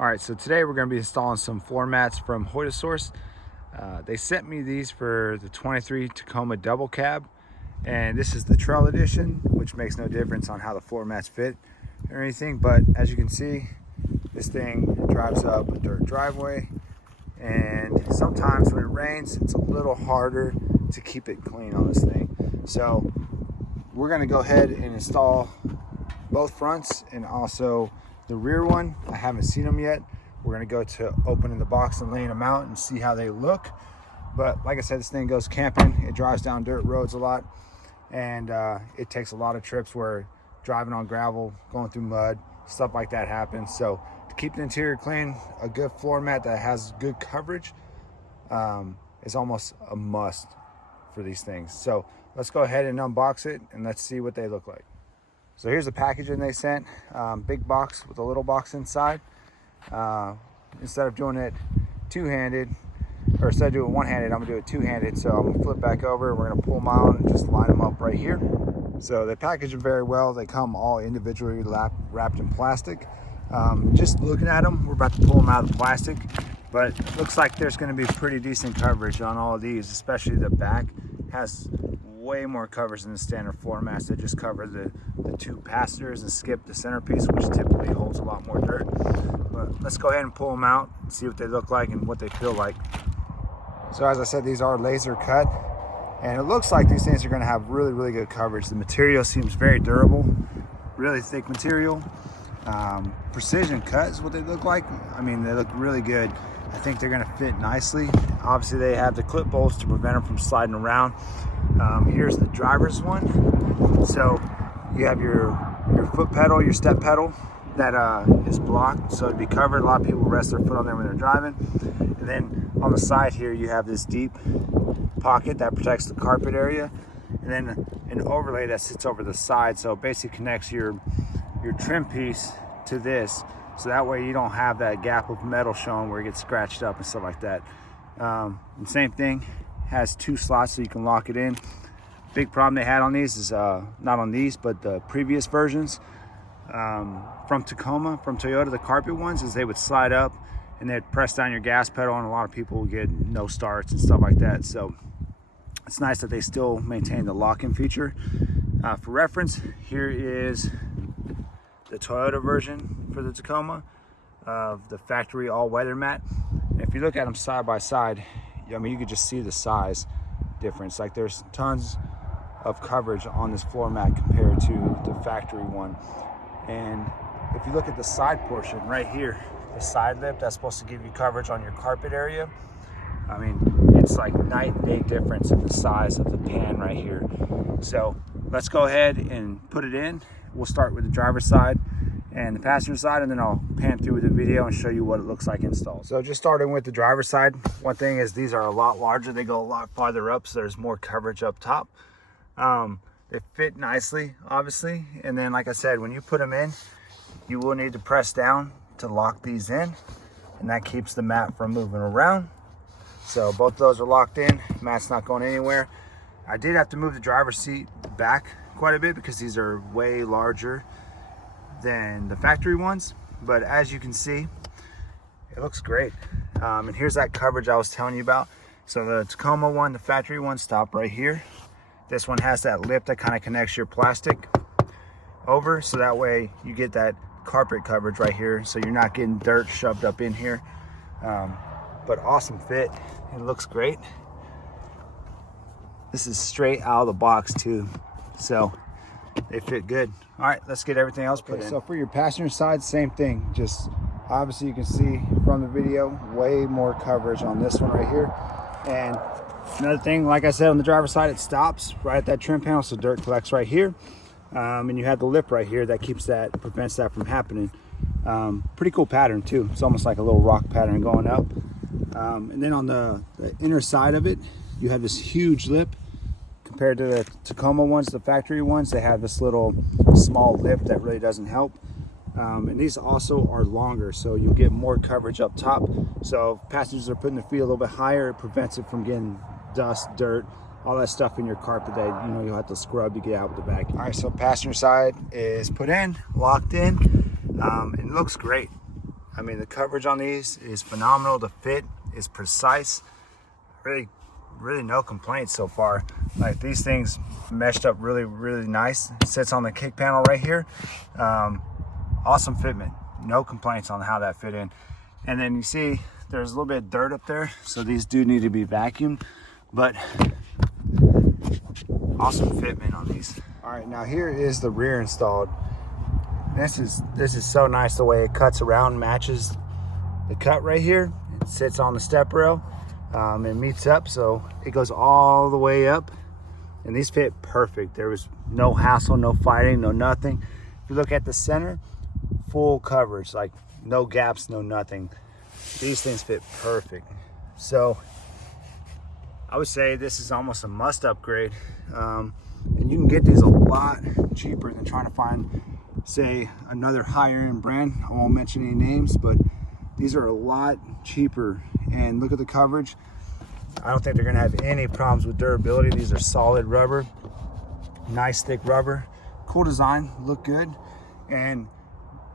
All right, so today we're going to be installing some floor mats from Huidasource. They sent me these for the 23 Tacoma double cab, and this is the trail edition, which makes no difference on how the floor mats fit or anything. But as you can see, this thing drives up a dirt driveway, and sometimes when it rains, it's a little harder to keep it clean on this thing. So we're going to go ahead and install both fronts and also the rear one. I haven't seen them yet. We're gonna go to opening the box and laying them out and see how they look. But like I said, this thing goes camping. It drives down dirt roads a lot, and it takes a lot of trips where driving on gravel, going through mud, stuff like that happens. So to keep the interior clean, a good floor mat that has good coverage is almost a must for these things. So let's go ahead and unbox it and let's see what they look like. So here's the packaging they sent, big box with a little box inside. Instead of doing it two-handed, or instead of doing one-handed, I'm gonna do it two-handed. So I'm gonna flip back over, we're gonna pull them out and just line them up right here. So they package them very well. They come all individually wrapped in plastic. Just looking at them, we're about to pull them out of the plastic, but it looks like there's gonna be pretty decent coverage on all of these, especially the back has way more coverage than the standard floor mats that just cover the two passengers and skip the centerpiece, which typically holds a lot more dirt. But let's go ahead and pull them out and see what they look like and what they feel like. So as I said, these are laser cut, and it looks like these things are going to have really good coverage. The material seems very durable, really thick material. Precision cut is what they look like. I mean, they look really good. I think they're going to fit nicely. Obviously they have the clip bolts to prevent them from sliding around. Here's the driver's one. So you have your foot pedal, your step pedal that is blocked, so it'd be covered. A lot of people rest their foot on there when they're driving. And then on the side here, you have this deep pocket that protects the carpet area, and then an overlay that sits over the side. So it basically connects your trim piece to this, so that way you don't have that gap of metal showing where it gets scratched up and stuff like that. And same thing, has two slots so you can lock it in. Big problem they had on these is, not on these, but the previous versions from Tacoma, from Toyota, the carpet ones, is they would slide up and they'd press down your gas pedal, and a lot of people would get no starts and stuff like that. So it's nice that they still maintain the lock-in feature. For reference, here is the Toyota version for the Tacoma of the factory all-weather mat. And if you look at them side by side, I mean, you could just see the size difference. Like, there's tons of coverage on this floor mat compared to the factory one. And if you look at the side portion right here, the side lip that's supposed to give you coverage on your carpet area, I mean, it's like night and day difference in the size of the pan right here. So let's go ahead and put it in. We'll start with the driver's side and the passenger side, and then I'll pan through the video and show you what it looks like installed. So just starting with the driver's side, one thing is these are a lot larger. They go a lot farther up, so there's more coverage up top. They fit nicely, obviously. And then, like I said, when you put them in, you will need to press down to lock these in, and that keeps the mat from moving around. So both of those are locked in. Mat's not going anywhere. I did have to move the driver's seat back quite a bit because these are way larger than the factory ones, but as you can see, it looks great. And here's that coverage I was telling you about. So the Tacoma one, the factory one, stop right here. This one has that lip that kind of connects your plastic over, so that way you get that carpet coverage right here, so you're not getting dirt shoved up in here. But awesome fit, it looks great. This is straight out of the box too, so they fit good. All right, let's get everything else put in. So for your passenger side, same thing. Just obviously you can see from the video, way more coverage on this one right here. And another thing, like I said, on the driver's side, it stops right at that trim panel, so dirt collects right here. And you have the lip right here that prevents that from happening. Pretty cool pattern too. It's almost like a little rock pattern going up. And then on the inner side of it, you have this huge lip. Compared to the Tacoma ones, the factory ones, they have this little small lip that really doesn't help. And these also are longer, so you'll get more coverage up top. So if passengers are putting their feet a little bit higher, it prevents it from getting dust, dirt, all that stuff in your carpet that you'll have to scrub to get out with the vacuum. All right, so passenger side is put in, locked in. It looks great. I mean, the coverage on these is phenomenal. The fit is precise. Really no complaints so far. Like, these things meshed up really nice. It sits on the kick panel right here. Awesome fitment. No complaints on how that fit in. And then you see there's a little bit of dirt up there, so these do need to be vacuumed, but awesome fitment on these. All right, now here is the rear installed. This is so nice, the way it cuts around, matches the cut right here. It sits on the step rail. It meets up, so it goes all the way up, and these fit perfect. There was no hassle, no fighting, no nothing. If you look at the center, full coverage, like no gaps, no nothing. These things fit perfect. So I would say this is almost a must upgrade, and you can get these a lot cheaper than trying to find, say, another higher end brand. I won't mention any names, but these are a lot cheaper. And look at the coverage. I don't think they're gonna have any problems with durability. These are solid rubber, nice thick rubber, cool design, look good. And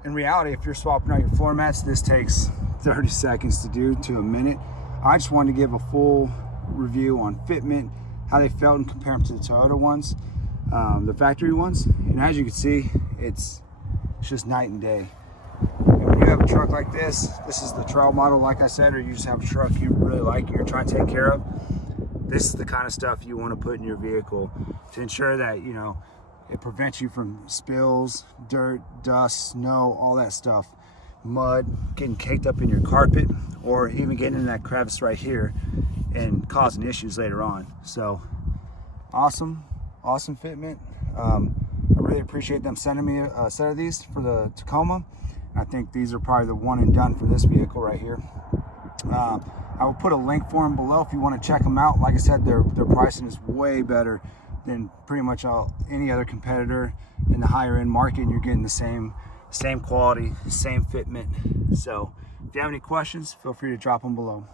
in reality, if you're swapping out your floor mats, this takes 30 seconds to do to a minute. I just wanted to give a full review on fitment, how they felt, and compare them to the Toyota ones, the factory ones. And as you can see, it's just night and day. When you have a truck like this is the trail model, like I said, or you just have a truck you really like and you're trying to take care of, this is the kind of stuff you want to put in your vehicle to ensure that, you know, it prevents you from spills, dirt, dust, snow, all that stuff, mud, getting caked up in your carpet, or even getting in that crevice right here and causing issues later on. So awesome fitment. I really appreciate them sending me a set of these for the Tacoma. I think these are probably the one and done for this vehicle right here. I will put a link for them below if you want to check them out. Like I said, their pricing is way better than pretty much any other competitor in the higher end market, and you're getting the same quality, same fitment. So if you have any questions, feel free to drop them below.